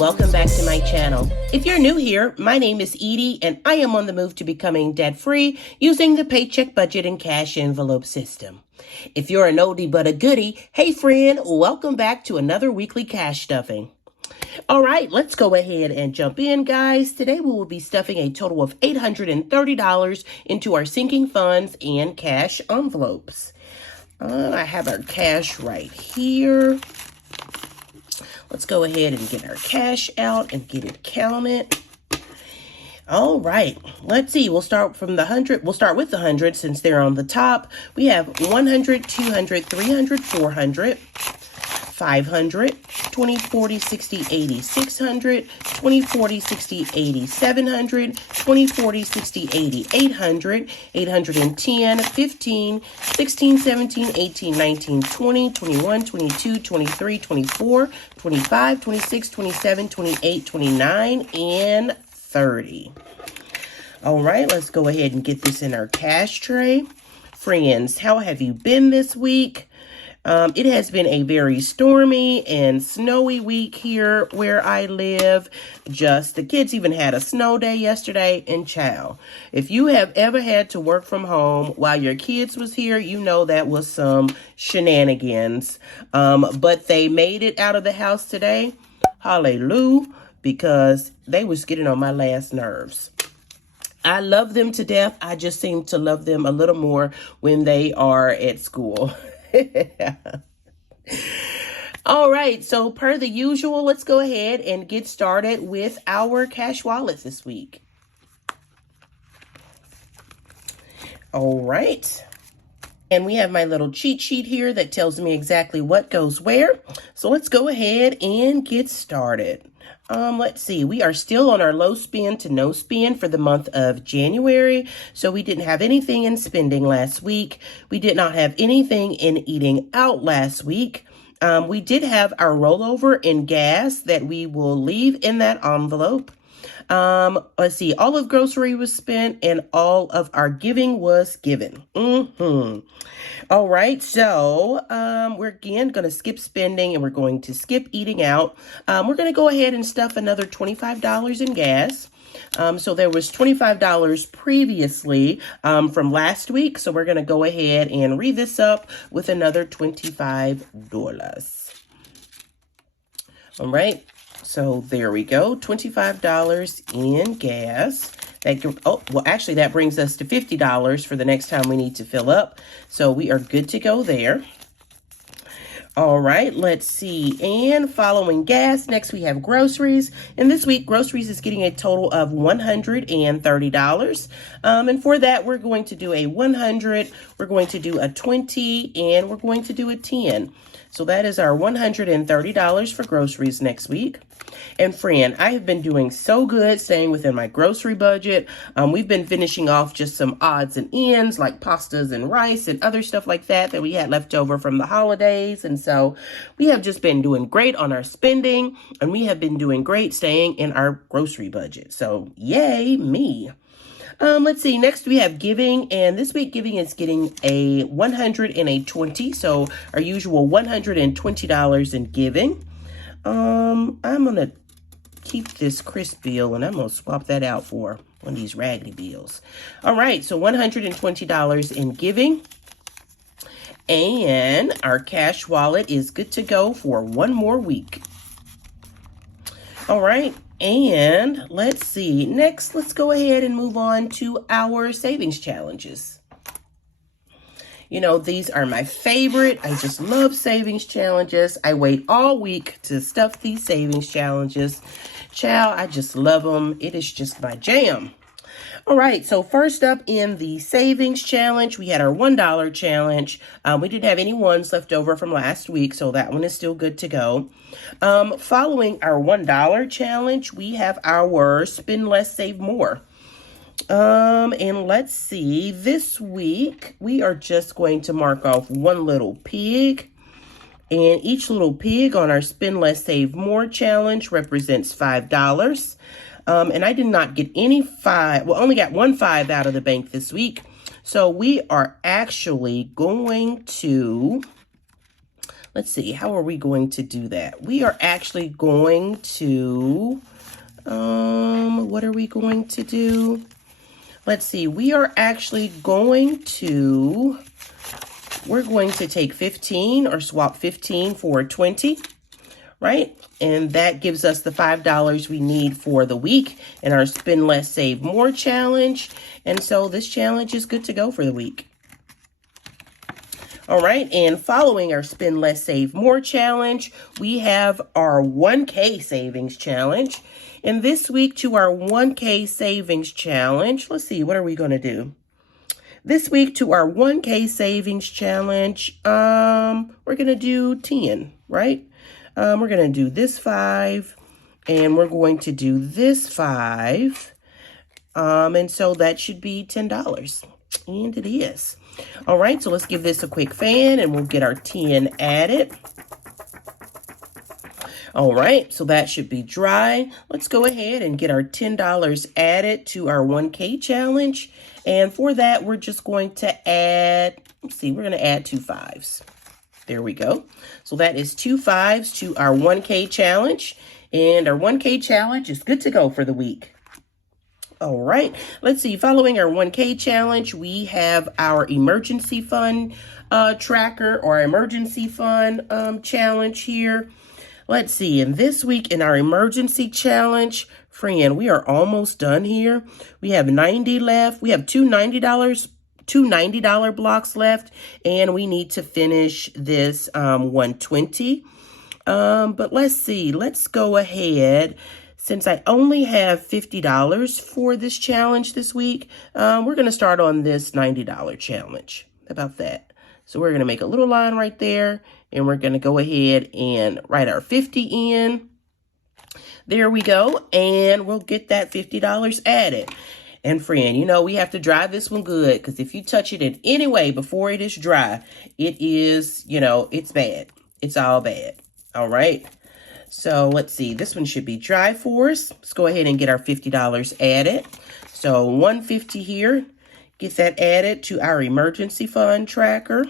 welcome back to my channel. If you're new here, my name is Edie and I am on the move to becoming debt-free using the Paycheck budget and cash envelope system. If you're an oldie but a goodie, hey friend, welcome back to another weekly cash stuffing. All right, let's go ahead and jump in, guys. Today we will be stuffing a total of $830 into our sinking funds and cash envelopes. I have our cash right here. Let's go ahead and get our cash out and get it counted. All right, let's see. We'll start from the 100. We'll start with the 100 since they're on the top. We have 100, 200, 300, 400, 500, 20, 40, 60, 80, 600, 20, 40, 60, 80, 700, 20, 40, 60, 80, 800, 810, 15, 16, 17, 18, 19, 20, 21, 22, 23, 24, 25, 26, 27, 28, 29, and 30. All right, let's go ahead and get this in our cash tray. Friends, how have you been this week? It has been a very stormy and snowy week here where I live. The kids even had a snow day yesterday, and child, if you have ever had to work from home while your kids was here, you know that was some shenanigans. But they made it out of the house today. Hallelujah, because they was getting on my last nerves. I love them to death. I just seem to love them a little more when they are at school. All right, so per the usual, let's go ahead and get started with our cash wallet this week. All right. And we have my little cheat sheet here that tells me exactly what goes where. So let's go ahead and get started. Let's see, we are still on our low spend to no spend for the month of January. So we didn't have anything in spending last week. We did not have anything in eating out last week. We did have our rollover in gas that we will leave in that envelope. Let's see, all of grocery was spent and all of our giving was given. All right, so we're again going to skip spending and we're going to skip eating out. We're going to go ahead and stuff another $25 in gas. So there was $25 previously from last week. So we're going to go ahead and read this up with another $25. All right. So there we go, $25 in gas. Actually, that brings us to $50 for the next time we need to fill up. So we are good to go there. All right, let's see. And following gas, next we have groceries. And this week, groceries is getting a total of $130. And for that, we're going to do a 100, we're going to do a 20, and we're going to do a 10. So that is our $130 for groceries next week. And friend, I have been doing so good staying within my grocery budget. We've been finishing off just some odds and ends like pastas and rice and other stuff like that we had left over from the holidays. And so we have just been doing great on our spending and we have been doing great staying in our grocery budget. So yay me. Let's see, next we have giving, and this week giving is getting a 100 and a 20, so our usual $120 in giving. I'm going to keep this crisp bill, and I'm going to swap that out for one of these raggedy bills. All right, so $120 in giving, and our cash wallet is good to go for one more week. All right. And let's see, next, let's go ahead and move on to our savings challenges. You know, these are my favorite. I just love savings challenges. I wait all week to stuff these savings challenges. Child, I just love them. It is just my jam. All right, so first up in the savings challenge, we had our $1 challenge. We didn't have any ones left over from last week, so that one is still good to go. Following our $1 challenge, we have our spend less, save more. And let's see, this week, we are just going to mark off one little pig. And each little pig on our spend less, save more challenge represents $5. And I did not get any only got one 5 out of the bank this week. So we are actually going to, let's see, how are we going to do that? We are actually going to, what are we going to do? Let's see, we're going to take 15 or swap 15 for 20, right? And that gives us the $5 we need for the week in our Spend Less, Save More challenge. And so this challenge is good to go for the week. All right, and following our Spend Less, Save More challenge, we have our 1K savings challenge. And this week to our 1K savings challenge, let's see, what are we going to do? This week to our 1K savings challenge, we're going to do 10, right? We're going to do this 5, and we're going to do this 5. And so that should be $10. And it is. All right, so let's give this a quick fan and we'll get our 10 added. All right, so that should be dry. Let's go ahead and get our $10 added to our 1K challenge. And for that, we're just going to add, let's see, we're going to add 2 5s. There we go. So that is 2 5s to our 1K challenge. And our 1K challenge is good to go for the week. All right, let's see, following our 1K challenge, we have our emergency fund tracker or emergency fund challenge here. Let's see, and this week in our emergency challenge, friend, we are almost done here. We have 90 left. We have two $90 blocks left, and we need to finish this 120. But let's see, let's go ahead. Since I only have $50 for this challenge this week, we're going to start on this $90 challenge. How about that? So we're going to make a little line right there, and we're going to go ahead and write our 50 in. There we go, and we'll get that $50 added. And friend, you know, we have to dry this one good, because if you touch it in any way before it is dry, it is, you know, it's bad. It's all bad. All right. So let's see, this one should be dry for us. Let's go ahead and get our $50 added. So 150 here, get that added to our emergency fund tracker.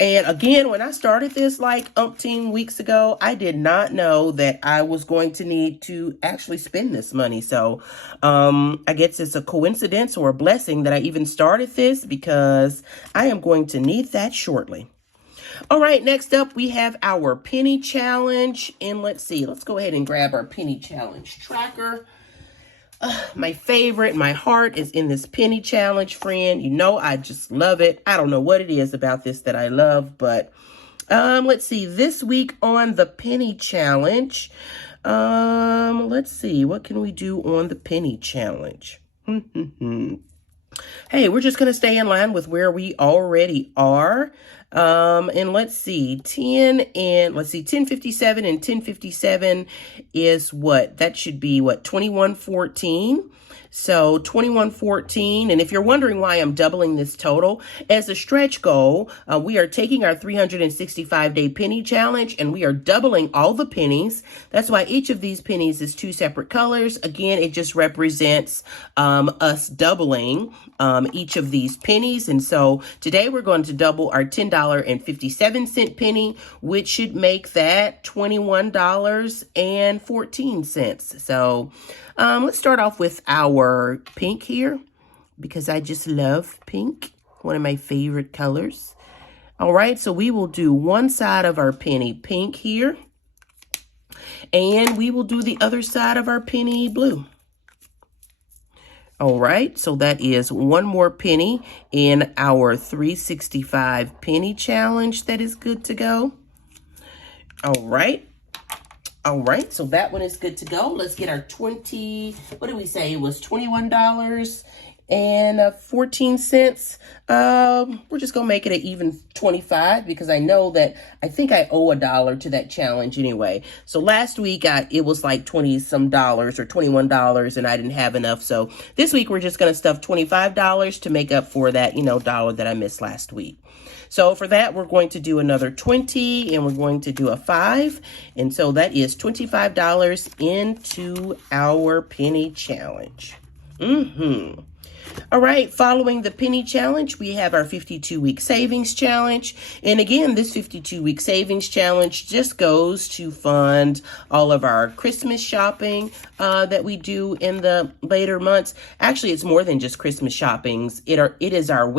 And again, when I started this like umpteen weeks ago, I did not know that I was going to need to actually spend this money. So I guess it's a coincidence or a blessing that I even started this, because I am going to need that shortly. All right, next up, we have our penny challenge. And let's see, let's go ahead and grab our penny challenge tracker. My favorite, my heart is in this penny challenge, friend. You know, I just love it. I don't know what it is about this that I love, but let's see, this week on the penny challenge, let's see, what can we do on the penny challenge? Hey, we're just going to stay in line with where we already are. And let's see, 1057 and 1057 is what? That should be what? 2114. So 2114. And if you're wondering why I'm doubling this total, as a stretch goal, we are taking our 365-day penny challenge and we are doubling all the pennies. That's why each of these pennies is 2 separate colors. Again, it just represents us doubling each of these pennies. And so today we're going to double our $10.57 penny, which should make that $21.14. So let's start off with our pink here, because I just love pink, one of my favorite colors. All right, so we will do one side of our penny pink here, and we will do the other side of our penny blue. All right, so that is one more penny in our 365 penny challenge that is good to go. All right. All right, so that one is good to go. Let's get our 20, what did we say? It was $21.14. We're just going to make it an even 25, because I know that I think I owe $1 to that challenge anyway. So last week it was like 20 some dollars or $21 and I didn't have enough. So this week we're just going to stuff $25 to make up for that, you know, dollar that I missed last week. So for that, we're going to do another 20 and we're going to do a 5. And so that is $25 into our penny challenge. All right, following the penny challenge, we have our 52-week savings challenge. And again, this 52-week savings challenge just goes to fund all of our Christmas shopping that we do in the later months. Actually, it's more than just Christmas shoppings. It is our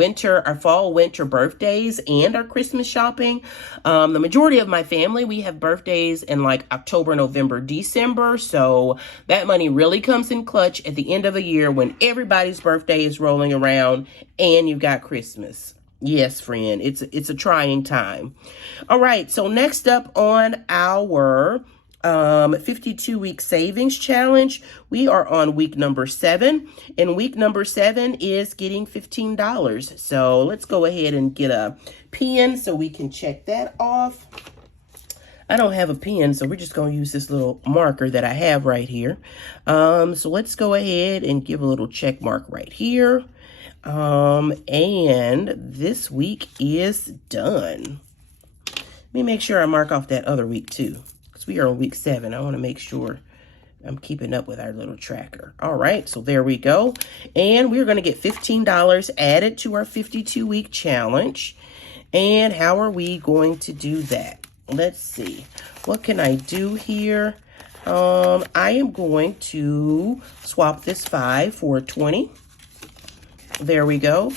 fall, winter birthdays and our Christmas shopping. The majority of my family, we have birthdays in like October, November, December. So that money really comes in clutch at the end of the year when everybody's birthday is rolling around and you've got Christmas. Yes, friend, it's a trying time. All right, so next up on our 52-week savings challenge, we are on week number 7, and week number 7 is getting $15. So let's go ahead and get a pen so we can check that off. I don't have a pen, so we're just going to use this little marker that I have right here. So let's go ahead and give a little check mark right here. And this week is done. Let me make sure I mark off that other week too, because we are on week 7. I want to make sure I'm keeping up with our little tracker. All right, so there we go. And we're going to get $15 added to our 52-week challenge. And how are we going to do that? Let's see. What can I do here? I am going to swap this 5 for a 20. There we go.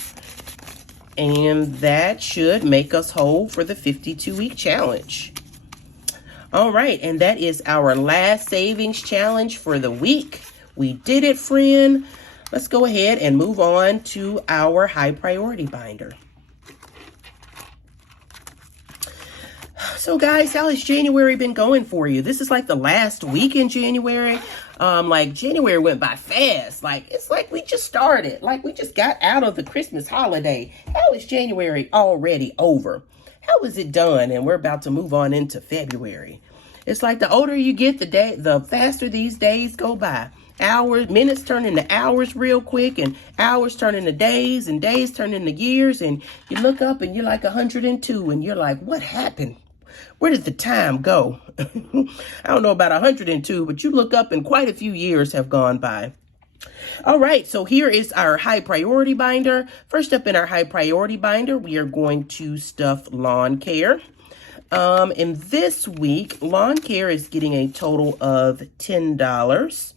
And that should make us whole for the 52-week challenge. All right, and that is our last savings challenge for the week. We did it, friend. Let's go ahead and move on to our high priority binder. So guys, how has January been going for you? This is like the last week in January. Like January went by fast. Like it's like we just started. Like we just got out of the Christmas holiday. How is January already over? How is it done? And we're about to move on into February. It's like the older you get, the faster these days go by. Minutes turn into hours real quick, and hours turn into days, and days turn into years, and you look up and you're like 102, and you're like, what happened? Where did the time go? I don't know about 102, but you look up and quite a few years have gone by. All right, so here is our high priority binder. First up in our high priority binder, we are going to stuff lawn care. And this week, lawn care is getting a total of $10.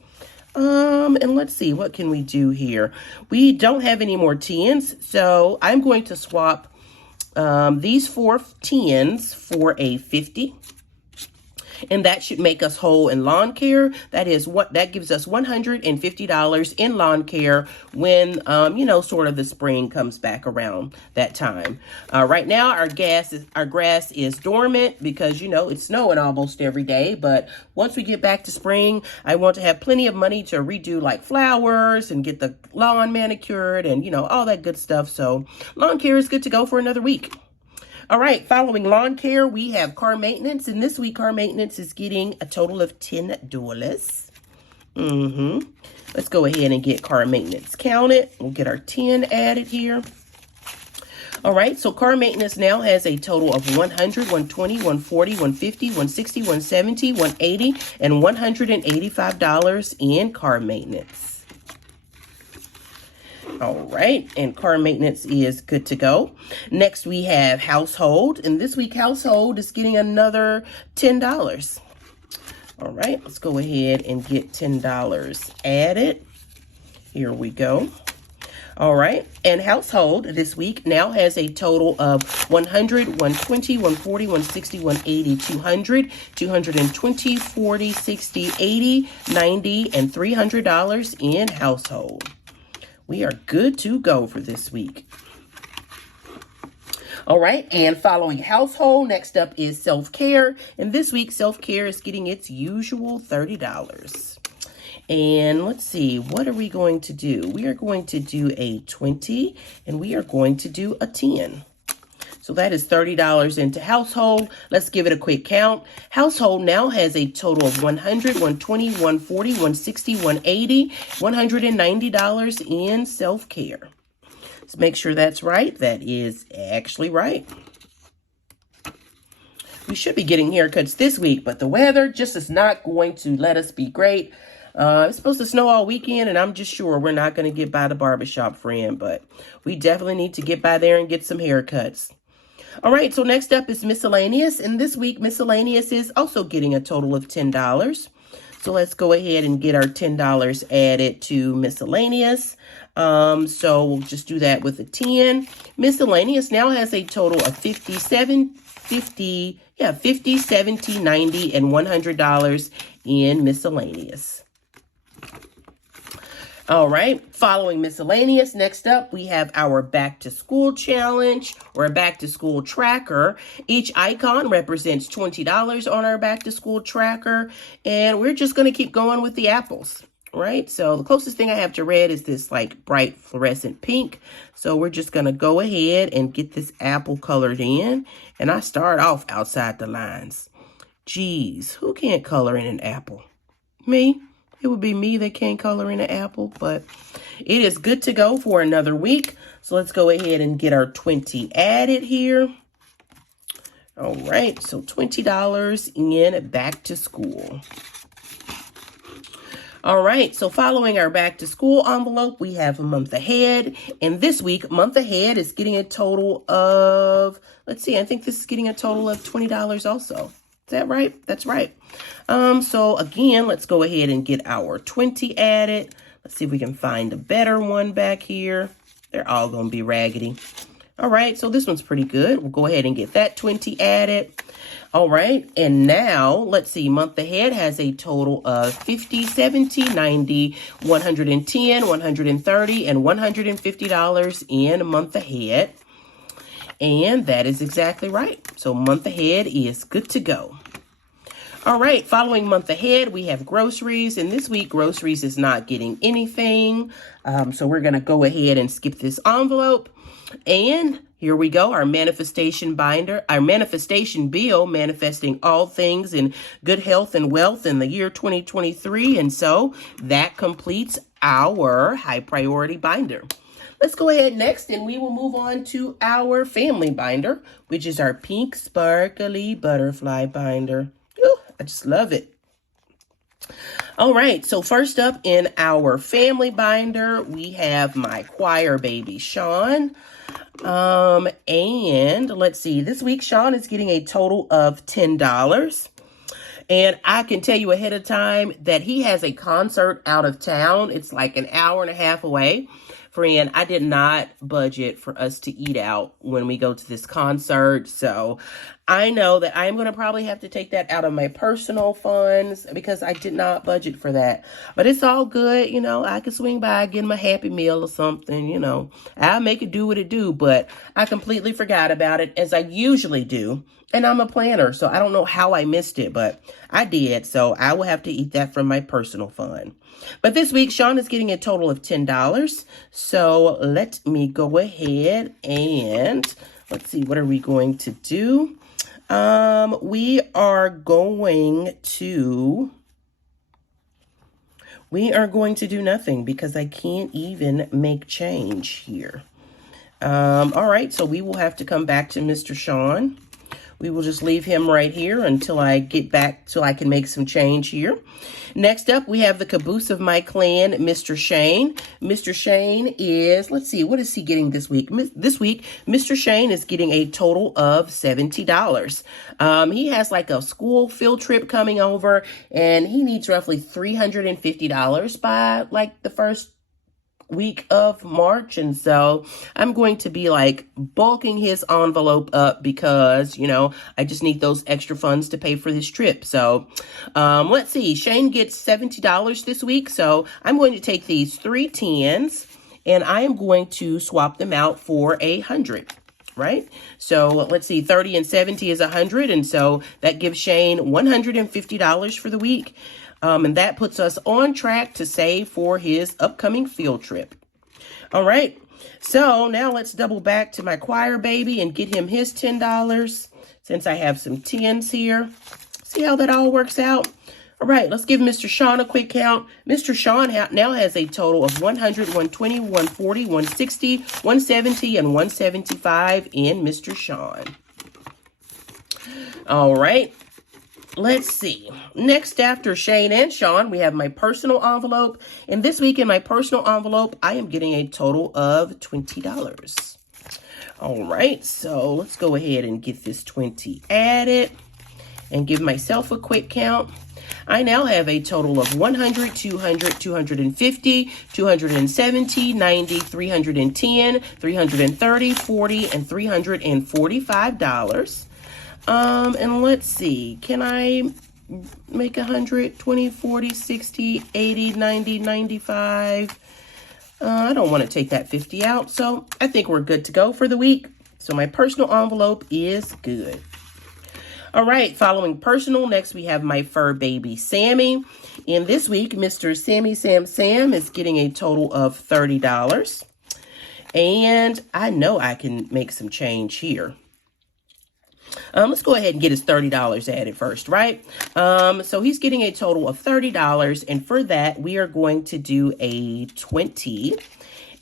And let's see, what can we do here? We don't have any more 10s, so I'm going to swap these 4 10s for a 50. And that should make us whole in lawn care. That gives us $150 in lawn care when, sort of the spring comes back around that time. Right now, our grass is dormant because, it's snowing almost every day. But once we get back to spring, I want to have plenty of money to redo like flowers and get the lawn manicured and, all that good stuff. So lawn care is good to go for another week. All right, following lawn care, we have car maintenance. And this week, car maintenance is getting a total of $10. Let's go ahead and get car maintenance counted. We'll get our 10 added here. All right, so car maintenance now has a total of $100, $120, $140, $150, $160, $170, $180, and $185 in car maintenance. All right, and car maintenance is good to go. Next, we have household, and this week household is getting another $10. All right, let's go ahead and get $10 added. Here we go. All right, and household this week now has a total of $100, $120, $140, $160, $180, $200, $220, $40, $60, $80, $90, and $300 in household. We are good to go for this week. All right, and following household, next up is self-care. And this week, self-care is getting its usual $30. And let's see, what are we going to do? We are going to do a 20, and we are going to do a 10. So that is $30 into household. Let's give it a quick count. Household now has a total of $100, $120, $140, $160, $180, $190 in self-care. Let's make sure that's right. That is actually right. We should be getting haircuts this week, but the weather just is not going to let us be great. It's supposed to snow all weekend, and I'm just sure we're not going to get by the barbershop friend, but we definitely need to get by there and get some haircuts. All right, so next up is miscellaneous, and this week miscellaneous is also getting a total of $10. So let's go ahead and get our $10 added to miscellaneous. So we'll just do that with a 10. Miscellaneous now has a total of $50, $70, $90, and $100 in miscellaneous. All right, following miscellaneous, next up, we have our back to school challenge or a back to school tracker. Each icon represents $20 on our back to school tracker, and we're just going to keep going with the apples, right? So the closest thing I have to red is this like bright fluorescent pink. So we're just going to go ahead and get this apple colored in, and I start off outside the lines. Geez, who can't color in an apple? Me. It would be me that can't color in an apple, but it is good to go for another week. So let's go ahead and get our 20 added here. All right, so $20 in back to school. All right, so following our back to school envelope, we have a month ahead. And this week, month ahead is getting a total of, let's see, I think this is getting a total of $20 also. Is that right? That's right. So again, let's go ahead and get our 20 added. Let's see if we can find a better one back here. They're all going to be raggedy. All right, so this one's pretty good. We'll go ahead and get that 20 added. All right, and now let's see, month ahead has a total of 50, 70, 90, 110, 130, and $150 in month ahead. And that is exactly right. So month ahead is good to go. All right, following month ahead, we have groceries. And this week, groceries is not getting anything. So we're going to go ahead and skip this envelope. And here we go, our manifestation binder, our manifestation bill, manifesting all things in good health and wealth in the year 2023. And so that completes our high priority binder. Let's go ahead next and we will move on to our family binder, which is our pink sparkly butterfly binder. Ooh, I just love it. All right, so first up in our family binder, we have my choir baby, Sean. And let's see, this week, Sean is getting a total of $10. And I can tell you ahead of time that he has a concert out of town. It's like an hour and a half away. Friend, I did not budget for us to eat out when we go to this concert. So I know that I'm going to probably have to take that out of my personal funds because I did not budget for that. But it's all good. You know, I can swing by, get him a Happy Meal or something. You know, I'll make it do what it do. But I completely forgot about it as I usually do. And I'm a planner, so I don't know how I missed it, but I did. So I will have to eat that from my personal fund. But this week, Sean is getting a total of $10. So let me go ahead and let's see, what are we going to do? We are going to do nothing because I can't even make change here. All right, so we will have to come back to Mr. Sean. We will just leave him right here until I get back, so I can make some change here. Next up, we have the caboose of my clan, Mr. Shane. Mr. Shane is, let's see, what is he getting this week? This week, Mr. Shane is getting a total of $70. He has like a school field trip coming over, and he needs roughly $350 by like the first week of March. And so I'm going to be like bulking his envelope up because, you know, I just need those extra funds to pay for this trip. So let's see, Shane gets $70 this week. So I'm going to take these 3 10s and I am going to swap them out for 100. Right? So let's see, 30 and 70 is 100. And so that gives Shane $150 for the week. And that puts us on track to save for his upcoming field trip. All right. So now let's double back to my choir baby and get him his $10 since I have some 10s here. See how that all works out? All right, let's give Mr. Sean a quick count. Mr. Sean now has a total of 100, 120, 140, 160, 170, and 175 in Mr. Sean. All right. let's see. Next, after Shane and Sean, we have my personal envelope. And this week in my personal envelope, I am getting a total of $20. All right, so let's go ahead and get this 20 added and give myself a quick count. I now have a total of 100, 200, 250, 270, 90, 310, 330, 40, and $345. And let's see, can I make 100, 20, 40, 60, 80, 90, 95? I don't want to take that 50 out, so I think we're good to go for the week. So my personal envelope is good. All right, following personal, next we have my fur baby, Sammy. And this week, Mr. Sammy Sam is getting a total of $30. And I know I can make some change here. Let's go ahead and get his $30 added first, right? So he's getting a total of $30. And for that, we are going to do a 20.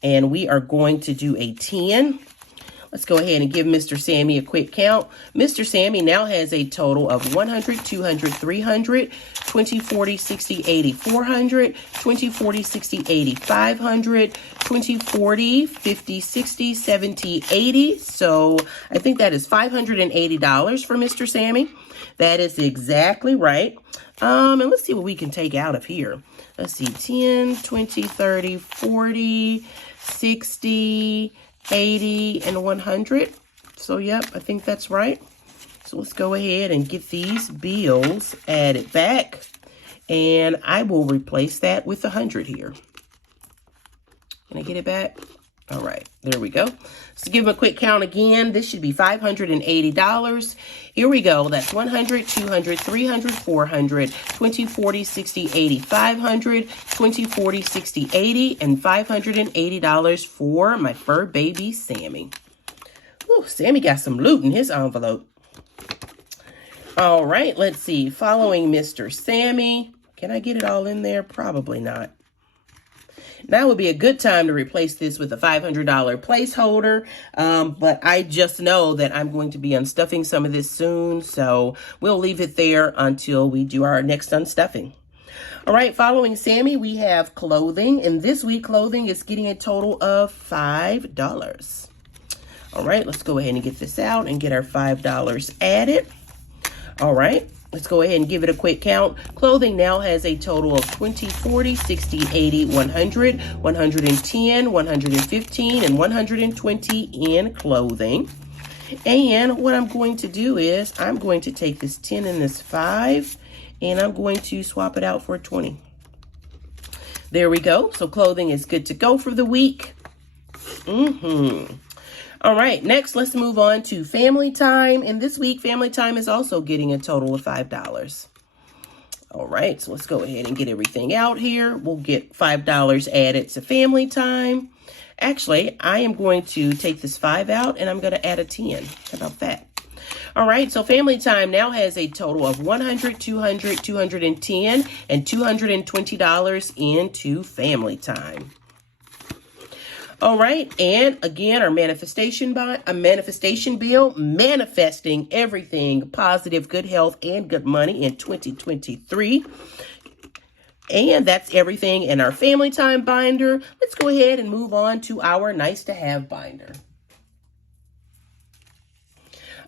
And we are going to do a 10. Let's go ahead and give Mr. Sammy a quick count. Mr. Sammy now has a total of 100, 200, 300, 20, 40, 60, 80, 400, 20, 40, 60, 80, 500, 20, 40, 50, 60, 70, 80. So I think that is $580 for Mr. Sammy. That is exactly right. And let's see what we can take out of here. Let's see, 10, 20, 30, 40, 60, 80, and 100. So, yep, I think that's right. So let's go ahead and get these bills added back. And I will replace that with 100 here. Can I get it back? All right, there we go. So give them a quick count again. This should be $580. Here we go. That's 100, 200, 300, 400, 20, 40, 60, 80, 500, 20, 40, 60, 80, and $580 for my fur baby, Sammy. Ooh, Sammy got some loot in his envelope. All right, let's see. Following Mr. Sammy. Can I get it all in there? Probably not. Now would be a good time to replace this with a $500 placeholder, but I just know that I'm going to be unstuffing some of this soon, so we'll leave it there until we do our next unstuffing. All right, following Sammy, we have clothing, and this week clothing is getting a total of $5. All right, let's go ahead and get this out and get our $5 added. All right. Let's go ahead and give it a quick count. Clothing now has a total of 20, 40, 60, 80, 100, 110, 115, and 120 in clothing. And what I'm going to do is I'm going to take this 10 and this 5, and I'm going to swap it out for a 20. There we go. So clothing is good to go for the week. All right, next, let's move on to family time. And this week, family time is also getting a total of $5. All right, so let's go ahead and get everything out here. We'll get $5 added to family time. Actually, I am going to take this 5 out, and I'm going to add a 10. How about that? All right, so family time now has a total of 100, 200, 210, and $220 into family time. All right, and again, our manifestation bill, manifesting everything positive, good health, and good money in 2023. And that's everything in our family time binder. Let's go ahead and move on to our nice to have binder.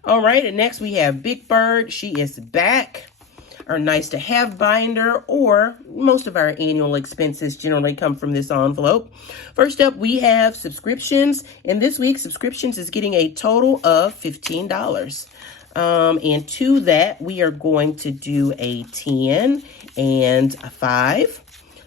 All right, and next we have Big Bird. She is back. Our nice to have binder, or most of our annual expenses generally come from this envelope. First up, we have subscriptions, and this week subscriptions is getting a total of $15. And to that, we are going to do a 10 and a 5.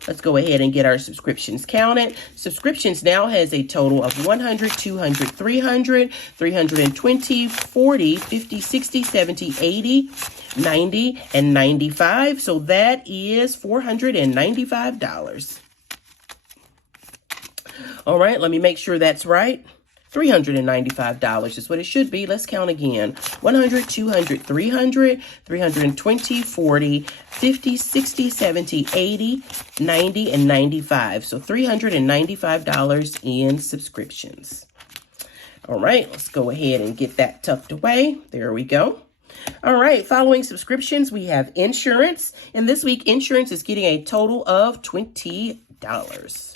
Let's go ahead and get our subscriptions counted. Subscriptions now has a total of 100, 200, 300, 320, 40, 50, 60, 70, 80, 90, and 95. So that is $495. All right, let me make sure that's right. $395 is what it should be. Let's count again. 100, 200, 300, 320, 40, 50, 60, 70, 80, 90, and 95. So $395 in subscriptions. All right, let's go ahead and get that tucked away. There we go. All right, following subscriptions, we have insurance. And this week, insurance is getting a total of $20.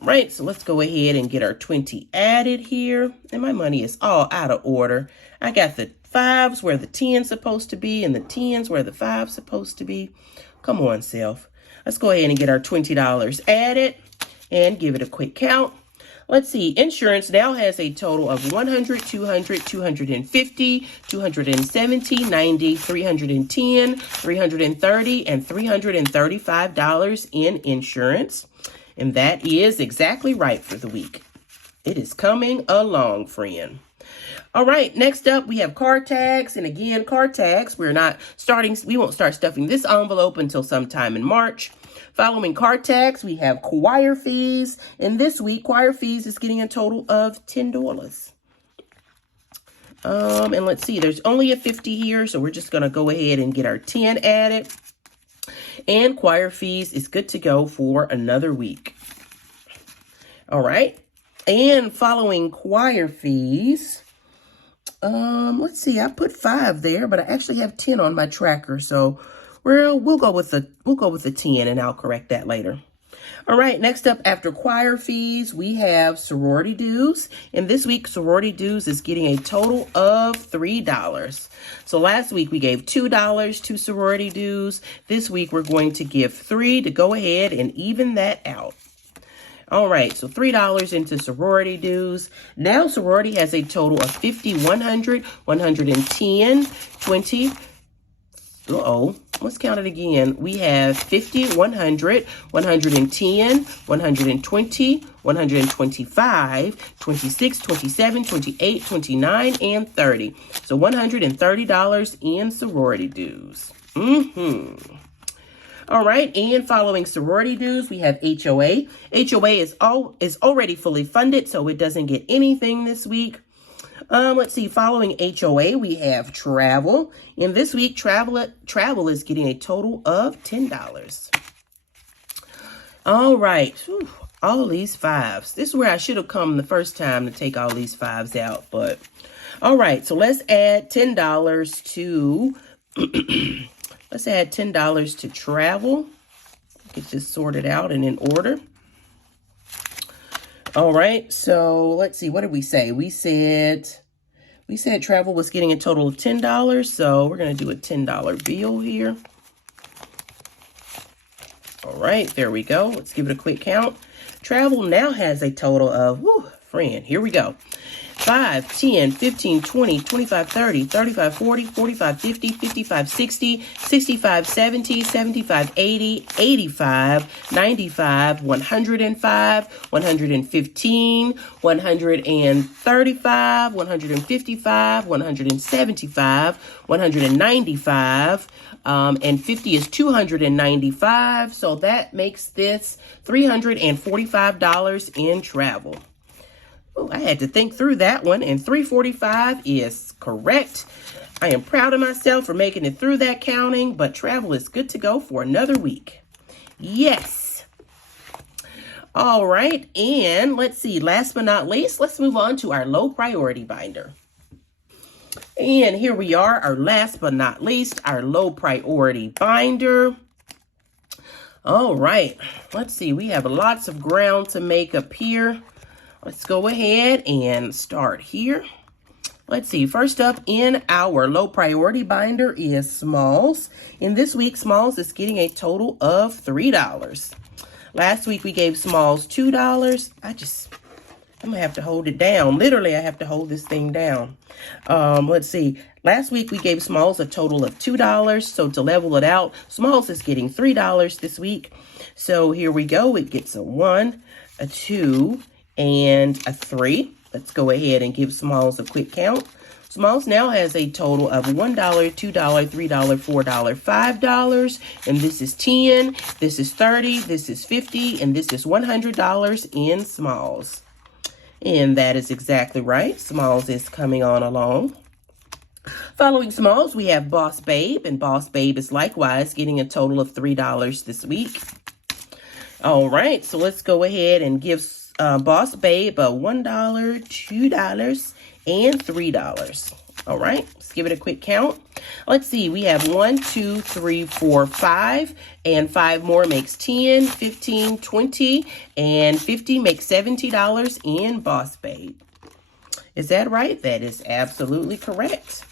All right, so let's go ahead and get our 20 added here. And my money is all out of order. I got the 5s where the 10's supposed to be and the 10's where the 5's supposed to be. Come on, self. Let's go ahead and get our $20 added and give it a quick count. Let's see, insurance now has a total of 100, 200, 250, 270, 90, 310, 330, and $335 in insurance. And that is exactly right for the week. It is coming along, friend. All right, next up we have car tags. And again, car tags, we won't start stuffing this envelope until sometime in March. Following car tags, we have choir fees. And this week, choir fees is getting a total of $10. And let's see, there's only a 50 here, so we're just going to go ahead and get our 10 added. And choir fees is good to go for another week. All right. And following choir fees, let's see, I put 5 there, but I actually have 10 on my tracker, so we'll go with the 10, and I'll correct that later. All right, next up after choir fees, we have sorority dues. And this week, sorority dues is getting a total of $3. So last week we gave $2 to sorority dues. This week we're going to give $3 to go ahead and even that out. All right, so $3 into sorority dues. Now sorority has a total of 50, 100, 110, 20. Let's count it again. We have 50, 100, 110, 120, 125, 26, 27, 28, 29, and 30. So $130 in sorority dues. All right, and following sorority dues, we have HOA. HOA is already fully funded, so it doesn't get anything this week. Let's see, following HOA, we have travel. And this week, travel is getting a total of $10. All right. Whew, all these 5s. This is where I should have come the first time to take all these 5s out. But, all right. So let's add $10 to, let's add $10 to travel. Get this sorted out and in order. All right, so let's see, what did we say? We said travel was getting a total of $10, so we're going to do a $10 bill here. All right, there we go. Let's give it a quick count. Travel now has a total of, here we go. 5, 10, 15, 20, 25, 30, 35, 40, 45, 50, 55, 60, 65, 70, 75, 80, 85, 95, 105, 115, 135, 155, 175, 195, and 50 is 295. So that makes this $345 in travel. Oh, I had to think through that one, and 345 is correct. I am proud of myself for making it through that counting, but travel is good to go for another week. Yes. All right, and let's see, last but not least, let's move on to our low priority binder. And here we are, our last but not least, our low priority binder. All right, let's see, we have lots of ground to make up here. Let's go ahead and start here. Let's see, first up in our low priority binder is Smalls. And this week, Smalls is getting a total of $3. Last week, we gave Smalls $2. I'm gonna have to hold it down. Literally, I have to hold this thing down. Let's see, last week, we gave Smalls a total of $2. So to level it out, Smalls is getting $3 this week. So here we go, it gets a 1, a 2, and a 3. Let's go ahead and give Smalls a quick count. Smalls now has a total of $1, $2, $3, $4, $5. And this is 10, this is 30, this is 50, and this is $100 in Smalls. And that is exactly right. Smalls is coming on along. Following Smalls, we have Boss Babe, and Boss Babe is likewise getting a total of $3 this week. All right, so let's go ahead and give Boss Babe a $1, $2, and $3. All right, let's give it a quick count. Let's see, we have 1, 2, 3, 4, 5, and 5 more makes 10, 15, 20, and 50 makes $70 in Boss Babe. Is that right? That is absolutely correct.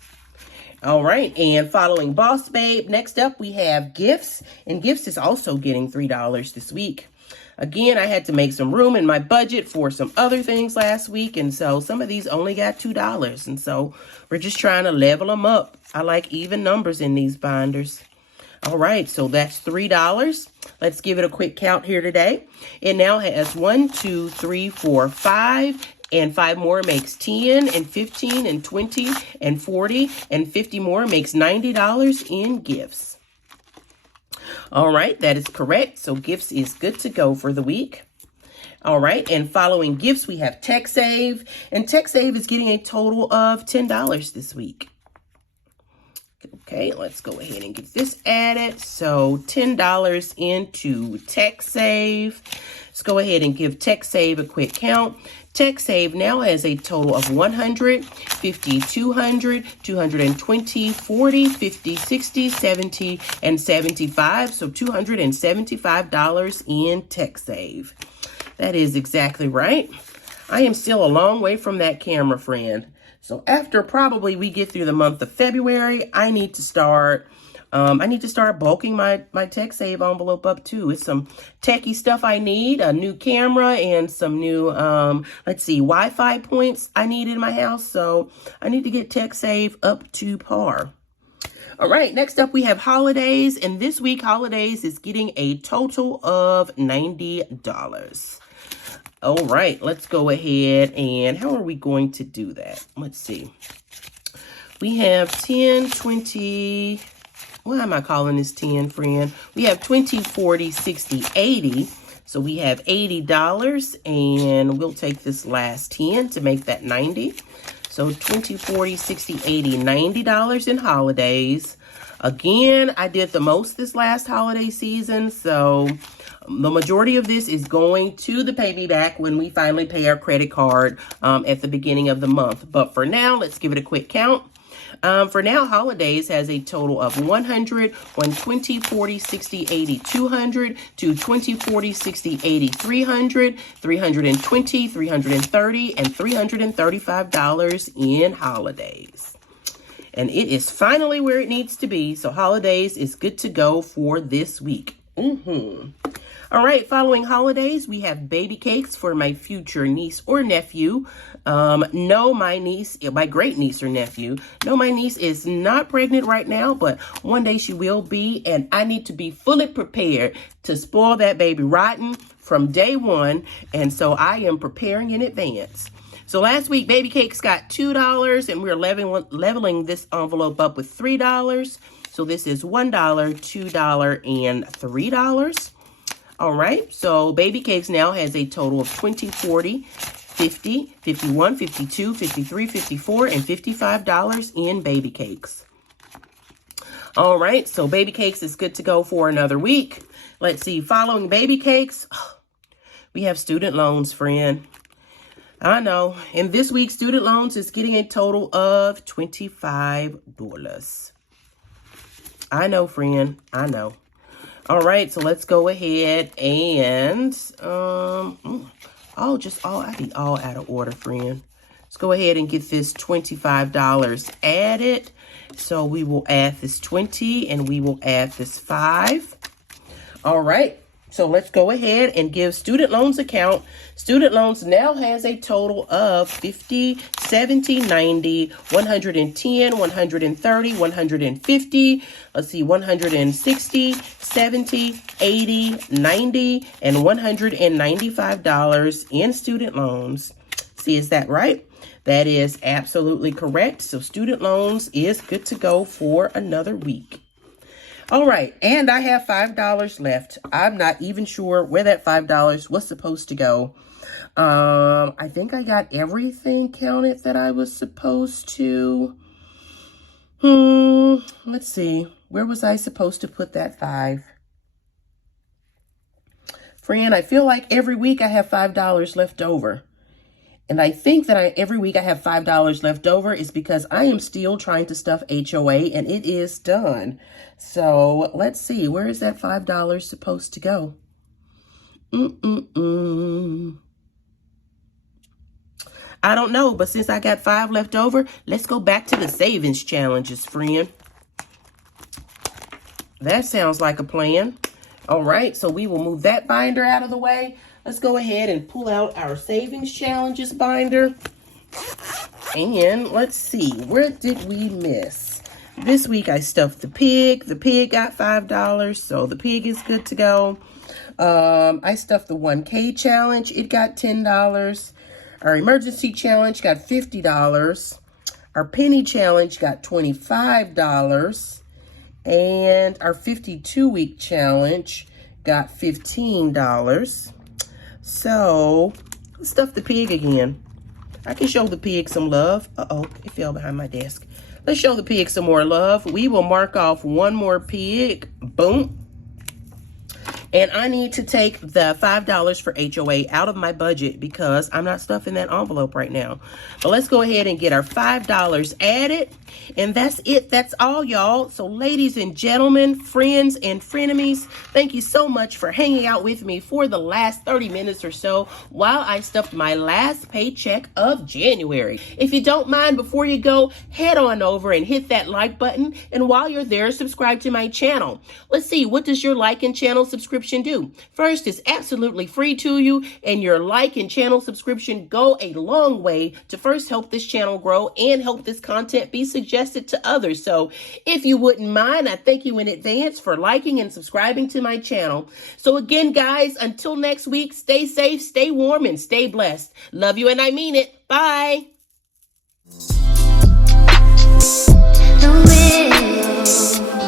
All right, and following Boss Babe, next up we have Gifts, and Gifts is also getting $3 this week. Again, I had to make some room in my budget for some other things last week, and so some of these only got $2, and so we're just trying to level them up. I like even numbers in these binders. All right, so that's $3. Let's give it a quick count here today. It now has 1, 2, 3, 4, 5, and 5 more makes 10, and 15, and 20, and 40, and 50 more makes $90 in Gifts. All right, that is correct. So Gifts is good to go for the week. All right, and following Gifts, we have TechSave, and TechSave is getting a total of $10 this week. Okay, let's go ahead and get this added. So $10 into TechSave. Let's go ahead and give TechSave a quick count. TechSave now has a total of 100, 50, 200, 220, 40, 50, 60, 70, and 75. So $275 in TechSave. That is exactly right. I am still a long way from that camera, friend. So after probably we get through the month of February, I need to start bulking my TechSave envelope up too. It's some techie stuff I need, a new camera and some new, Wi-Fi points I need in my house. So I need to get TechSave up to par. All right, next up we have Holidays, and this week Holidays is getting a total of $90. All right, let's go ahead and how are we going to do that? Let's see. We have 10, 20, why am I calling this 10, friend? We have 20, 40, 60, 80. So we have $80, and we'll take this last 10 to make that 90. So 20, 40, 60, 80, $90 in Holidays. Again, I did the most this last holiday season, so the majority of this is going to the pay me back when we finally pay our credit card at the beginning of the month. But for now, let's give it a quick count. For now, Holidays has a total of 100, 120, 40, 60, 80, 200, 220, 40, 60, 80, 300, 320, 330, and $335 in Holidays. And it is finally where it needs to be. So Holidays is good to go for this week. All right, following Holidays, we have baby cakes for my future niece or nephew. No, my great niece or nephew. No, my niece is not pregnant right now, but one day she will be, and I need to be fully prepared to spoil that baby rotten from day one, and so I am preparing in advance. So last week, baby cakes got $2, and we're leveling this envelope up with $3. So this is $1, $2, and $3. All right, so baby cakes now has a total of 20, 40, 50, 51, 52, 53, 54, and $55 in baby cakes. All right, so baby cakes is good to go for another week. Let's see, following baby cakes, we have student loans, friend. I know, and this week student loans is getting a total of $25. I know, friend, I know. All right, so let's go ahead and, I'll be all out of order, friend. Let's go ahead and get this $25 added. So we will add this 20 and we will add this 5. All right, so let's go ahead and give student loans a count. Student loans now has a total of 50, 70, 90, 110, 130, 150, let's see, 160, 70, 80, 90, and $195 in student loans. See, is that right? That is absolutely correct. So student loans is good to go for another week. All right, and I have $5 left. I'm not even sure where that $5 was supposed to go. I think I got everything counted that I was supposed to. Let's see. Where was I supposed to put that 5? Friend, I feel like every week I have $5 left over. And I think that every week I have $5 left over is because I am still trying to stuff HOA and it is done. So let's see, where is that $5 supposed to go? I don't know, but since I got 5 left over, let's go back to the savings challenges, friend. That sounds like a plan. All right, so we will move that binder out of the way. Let's go ahead and pull out our savings challenges binder. And let's see, where did we miss? This week I stuffed the pig. The pig got $5, so the pig is good to go. I stuffed the 1K challenge. It got $10. Our emergency challenge got $50. Our penny challenge got $25. And our 52-week challenge got $15. So let's stuff the pig again. I can show the pig some love. Uh-oh, it fell behind my desk. Let's show the pig some more love. We will mark off one more pig. Boom. And I need to take the $5 for HOA out of my budget because I'm not stuffing that envelope right now. But let's go ahead and get our $5 added. And that's it. That's all, y'all. So ladies and gentlemen, friends and frenemies, thank you so much for hanging out with me for the last 30 minutes or so while I stuffed my last paycheck of January. If you don't mind, before you go, head on over and hit that like button. And while you're there, subscribe to my channel. Let's see, what does your like and channel subscription do? First, it's absolutely free to you, and your like and channel subscription go a long way to first help this channel grow and help this content be suggested to others. So if you wouldn't mind, I thank you in advance for liking and subscribing to my channel. So again, guys, until next week, stay safe, stay warm, and stay blessed. Love you, and I mean it. Bye. The